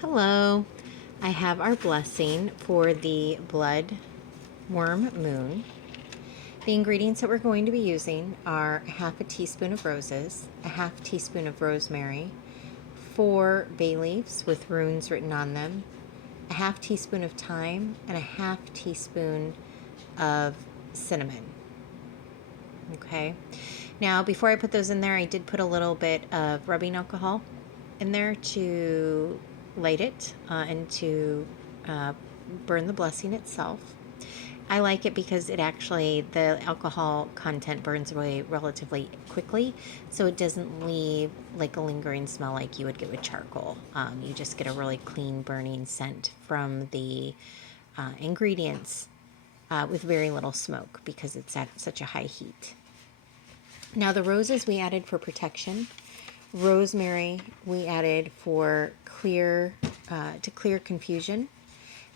Hello. I have our blessing for the blood worm moon. The ingredients that we're going to be using are a half a teaspoon of roses, a half teaspoon of rosemary, 4 bay leaves with runes written on them, a half teaspoon of thyme, and a half teaspoon of cinnamon. Okay. Now, before I put those in there, I did put a little bit of rubbing alcohol in there to light it and to uh, burn the blessing itself. I like it because the alcohol content burns away relatively quickly, so it doesn't leave like a lingering smell like you would get with charcoal. You just get a really clean burning scent from the ingredients with very little smoke because it's at such a high heat. Now the roses we added for protection. Rosemary we added for to clear confusion.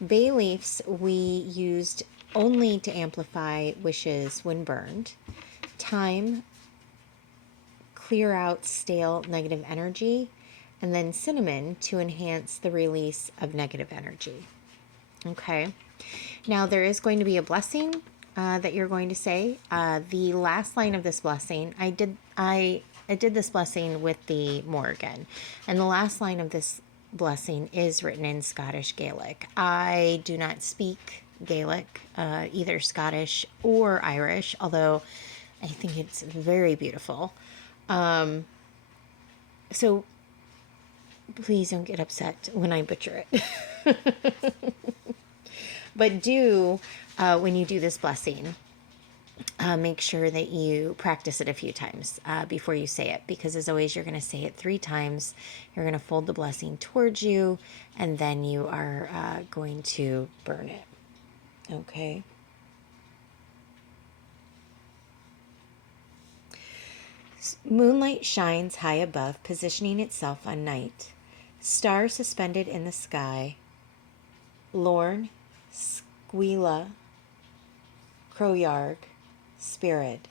Bay leaves we used only to amplify wishes when burned. Thyme, clear out stale negative energy. And then cinnamon to enhance the release of negative energy. Okay. Now there is going to be a blessing that you're going to say. The last line of this blessing, I did this blessing with the Morrigan, and the last line of this blessing is written in Scottish Gaelic. I do not speak Gaelic, either Scottish or Irish, although I think it's very beautiful. So please don't get upset when I butcher it. But when you do this blessing, make sure that you practice it a few times before you say it, because as always, you're going to say it 3 times. You're going to fold the blessing towards you, and then you are going to burn it. Okay. Moonlight shines high above, positioning itself on night. Stars suspended in the sky. Lorn, Squeala, Crowyarg, Spirit.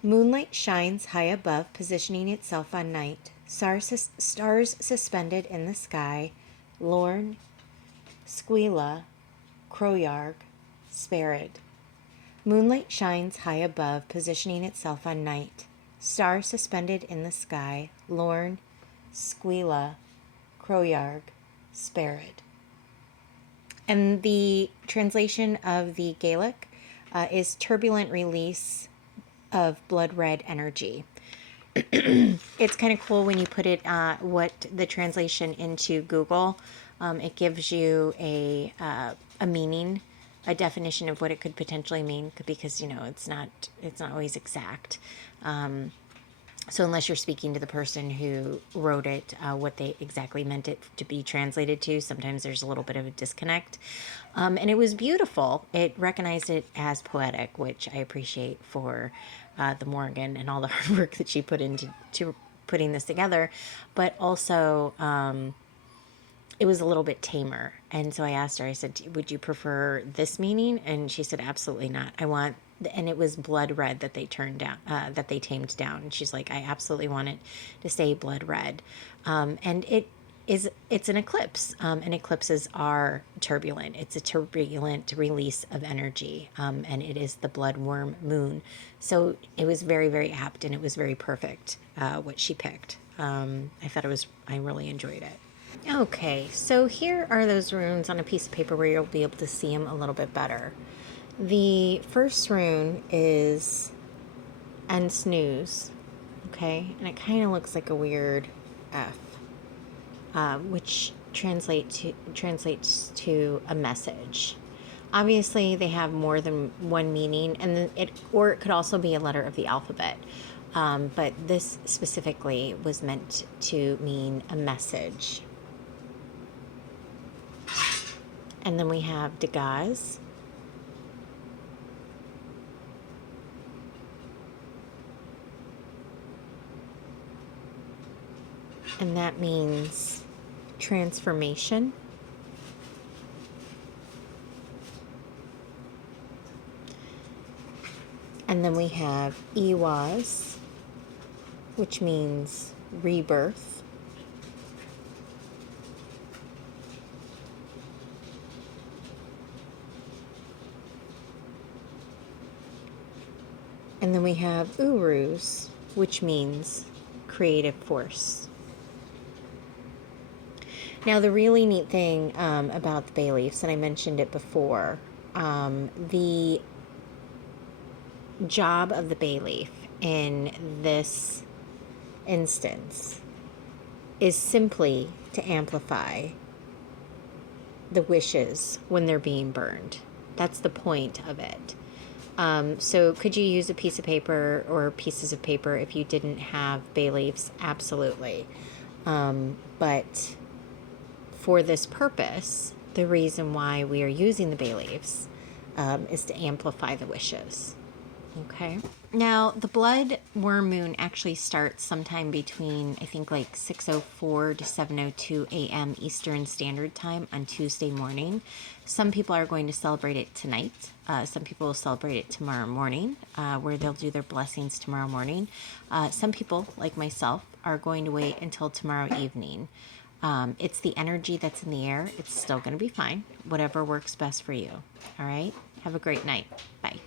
Moonlight shines high above, positioning itself on night. Stars suspended in the sky. Lorn, Squeala, Crowyarg, Spirit. Moonlight shines high above, positioning itself on night. Stars suspended in the sky. Lorn, Squeala, Crowyarg, Spirit. And the translation of the Gaelic is turbulent release of blood red energy. It's kind of cool when you put it, what the translation into Google. It gives you a meaning, a definition of what it could potentially mean, because it's not always exact. So unless you're speaking to the person who wrote it, what they exactly meant it to be translated to, sometimes there's a little bit of a disconnect. And it was beautiful. It recognized it as poetic, which I appreciate for the Morrigan and all the hard work that she put into putting this together. But also, it was a little bit tamer. And so I asked her, I said, would you prefer this meaning? And she said, absolutely not. And it was blood red that they turned down, that they tamed down. And she's like, I absolutely want it to stay blood red. And it's an eclipse, and eclipses are turbulent. It's a turbulent release of energy, and it is the blood worm moon. So it was very, very apt, and it was very perfect, what she picked. I really enjoyed it. Okay, so here are those runes on a piece of paper where you'll be able to see them a little bit better. The first rune is Ensnooze, okay, and it kind of looks like a weird F, which translates to a message. Obviously, they have more than one meaning, and it could also be a letter of the alphabet. But this specifically was meant to mean a message. And then we have Dagaz. And that means transformation. And then we have Iwaz, which means rebirth. And then we have Uruz, which means creative force. Now, the really neat thing about the bay leaves, and I mentioned it before, the job of the bay leaf in this instance is simply to amplify the wishes when they're being burned. That's the point of it. So could you use a piece of paper or pieces of paper if you didn't have bay leaves? Absolutely. But for this purpose, the reason why we are using the bay leaves is to amplify the wishes. Okay. Now, the blood worm moon actually starts sometime between, I think, like 6:04 to 7:02 a.m. Eastern Standard Time on Tuesday morning. Some people are going to celebrate it tonight. Some people will celebrate it tomorrow morning, where they'll do their blessings tomorrow morning. Some people, like myself, are going to wait until tomorrow evening. It's the energy that's in the air. It's still going to be fine. Whatever works best for you. All right. Have a great night. Bye.